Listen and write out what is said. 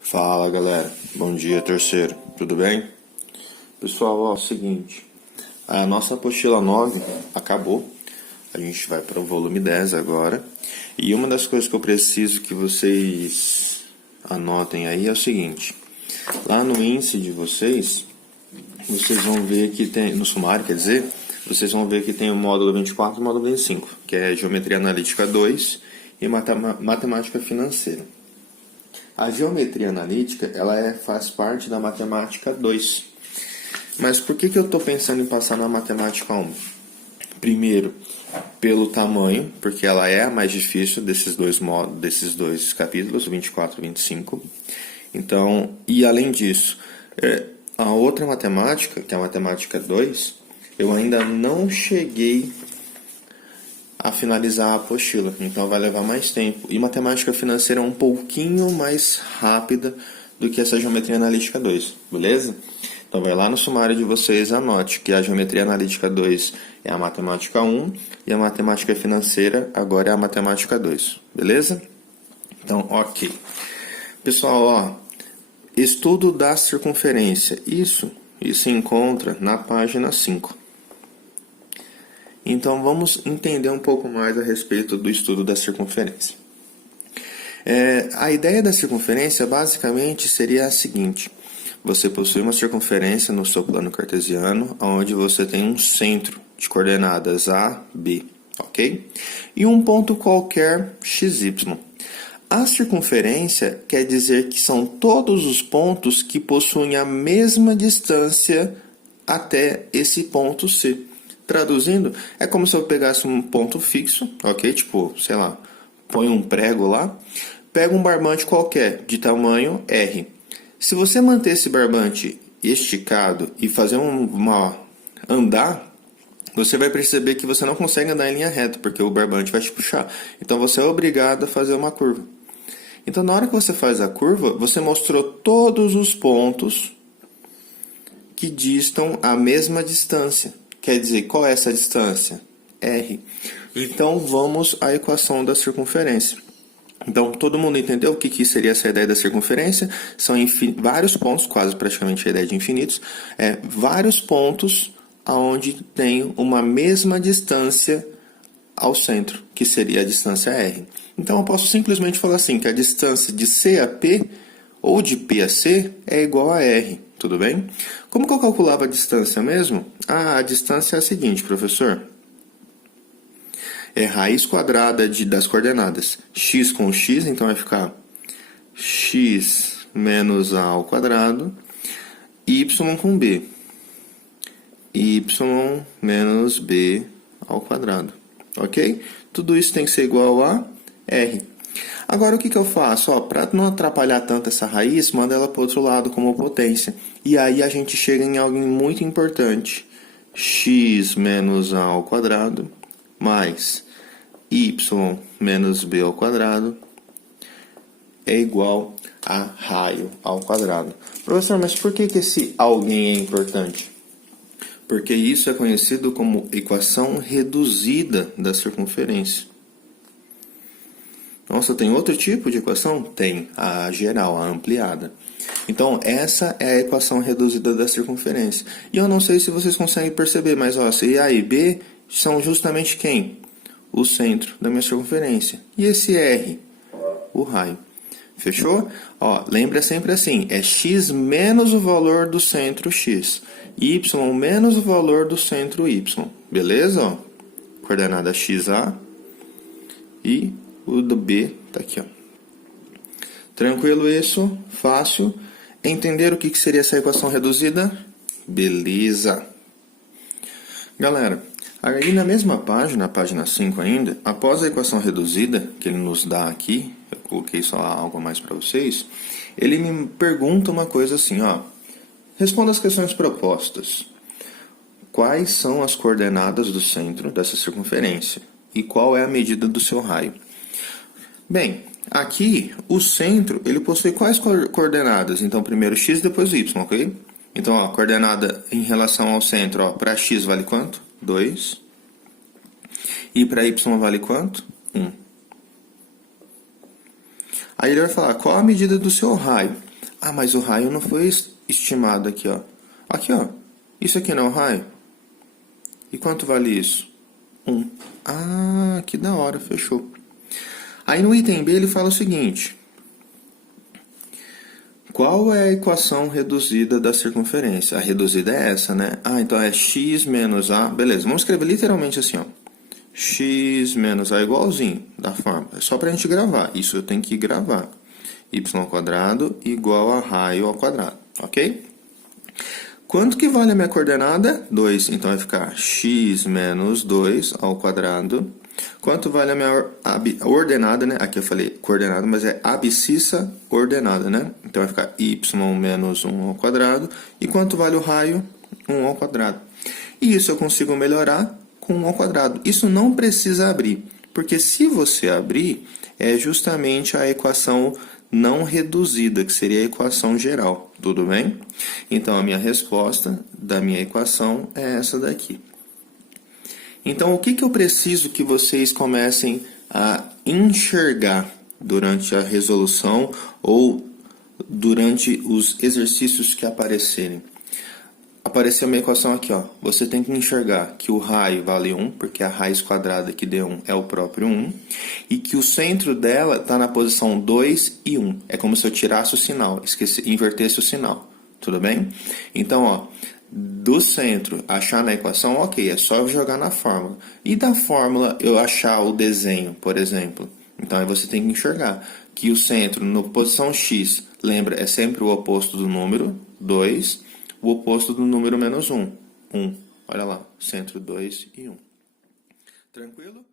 Fala galera, bom dia terceiro, tudo bem? Pessoal, ó, seguinte, a nossa apostila 9 acabou, a gente vai para o volume 10 agora, e uma das coisas que eu preciso que vocês anotem aí é o seguinte, lá no índice de vocês vão ver que tem, no sumário quer dizer, vocês vão ver que tem o módulo 24 e o módulo 25, que é Geometria Analítica 2 e Matemática Financeira. A geometria analítica, faz parte da matemática 2. Mas por que eu estou pensando em passar na matemática 1? Primeiro, pelo tamanho, porque ela é a mais difícil desses dois capítulos, 24 e 25. Então, e além disso, a outra matemática, que é a matemática 2, eu ainda não cheguei a finalizar a apostila, então vai levar mais tempo. E matemática financeira é um pouquinho mais rápida do que essa geometria analítica 2, beleza? Então vai lá no sumário de vocês, anote que a geometria analítica 2 é a matemática 1 e a matemática financeira agora é a matemática 2, beleza? Então, ok. Pessoal, ó, estudo da circunferência, isso se encontra na página 5. Então vamos entender um pouco mais a respeito do estudo da circunferência. A ideia da circunferência basicamente seria a seguinte: você possui uma circunferência no seu plano cartesiano, onde você tem um centro de coordenadas A, B, ok? E um ponto qualquer XY. A circunferência quer dizer que são todos os pontos que possuem a mesma distância até esse ponto C. Traduzindo, é como se eu pegasse um ponto fixo, ok? Tipo, sei lá, põe um prego lá, pega um barbante qualquer, de tamanho R. Se você manter esse barbante esticado e fazer andar, você vai perceber que você não consegue andar em linha reta, porque o barbante vai te puxar. Então você é obrigado a fazer uma curva. Então na hora que você faz a curva, você mostrou todos os pontos que distam a mesma distância. Quer dizer, qual é essa distância? R. Então, vamos à equação da circunferência. Então, todo mundo entendeu o que seria essa ideia da circunferência? São vários pontos, quase praticamente a ideia de infinitos, vários pontos onde tem uma mesma distância ao centro, que seria a distância R. Então, eu posso simplesmente falar assim, que a distância de C a P, ou de P a C, é igual a R. Tudo bem? Como que eu calculava a distância mesmo? A distância é a seguinte, professor. É raiz quadrada das coordenadas x com x, então vai ficar x menos a ao quadrado, y com b. Y menos b ao quadrado. Ok? Tudo isso tem que ser igual a R. Agora o que eu faço? Para não atrapalhar tanto essa raiz, manda ela para o outro lado como potência. E aí a gente chega em algo muito importante. X menos a ao quadrado mais y menos b ao quadrado é igual a raio ao quadrado. Professor, mas por que esse alguém é importante? Porque isso é conhecido como equação reduzida da circunferência. Nossa, tem outro tipo de equação? Tem, a geral, a ampliada. Então, essa é a equação reduzida da circunferência. E eu não sei se vocês conseguem perceber, mas ó, se A e B são justamente quem? O centro da minha circunferência. E esse R? O raio. Fechou? Ó, lembra sempre assim, é x menos o valor do centro x. Y menos o valor do centro y. Beleza? Ó, coordenada XA e o do B tá aqui, ó. Tranquilo isso? Fácil? Entender o que seria essa equação reduzida? Beleza! Galera, aí na mesma página, a página 5 ainda, após a equação reduzida, que ele nos dá aqui, eu coloquei só algo a mais para vocês, ele me pergunta uma coisa assim, ó. Responda as questões propostas. Quais são as coordenadas do centro dessa circunferência? E qual é a medida do seu raio? Bem, aqui o centro ele possui quais coordenadas? Então, primeiro x, depois y, ok? Então, ó, coordenada em relação ao centro, para x vale quanto? 2. E para y vale quanto? 1. Aí ele vai falar, qual a medida do seu raio? Ah, mas o raio não foi estimado aqui, ó. Aqui, ó. Isso aqui não é o raio? E quanto vale isso? 1. Ah, que da hora, fechou. Aí no item B ele fala o seguinte: qual é a equação reduzida da circunferência? A reduzida é essa, né? Ah, então é x menos a... Beleza, vamos escrever literalmente assim, ó. X menos a igualzinho da forma. É só pra gente gravar. Isso eu tenho que gravar. Y ao quadrado igual a raio ao quadrado, ok? Quanto que vale a minha coordenada? 2. Então vai ficar x menos 2 ao quadrado. Quanto vale a minha ordenada, né? Aqui eu falei coordenada, mas é abscissa ordenada, né? Então vai ficar y menos 1 ao quadrado. E quanto vale o raio? 1 ao quadrado. E isso eu consigo melhorar com 1 ao quadrado. Isso não precisa abrir, porque se você abrir, é justamente a equação não reduzida, que seria a equação geral, tudo bem? Então, a minha resposta da minha equação é essa daqui. Então, o que eu preciso que vocês comecem a enxergar durante a resolução ou durante os exercícios que aparecerem? Apareceu uma equação aqui, ó. Você tem que enxergar que o raio vale 1, porque a raiz quadrada que deu 1 é o próprio 1, e que o centro dela está na posição 2 e 1. É como se eu tirasse o sinal, invertesse o sinal. Tudo bem? Então, ó, do centro achar na equação, ok, é só eu jogar na fórmula. E da fórmula eu achar o desenho, por exemplo. Então, aí você tem que enxergar que o centro, na posição x, lembra, é sempre o oposto do número, 2, o oposto do número menos 1. 1. Olha lá, centro 2 e 1. Tranquilo?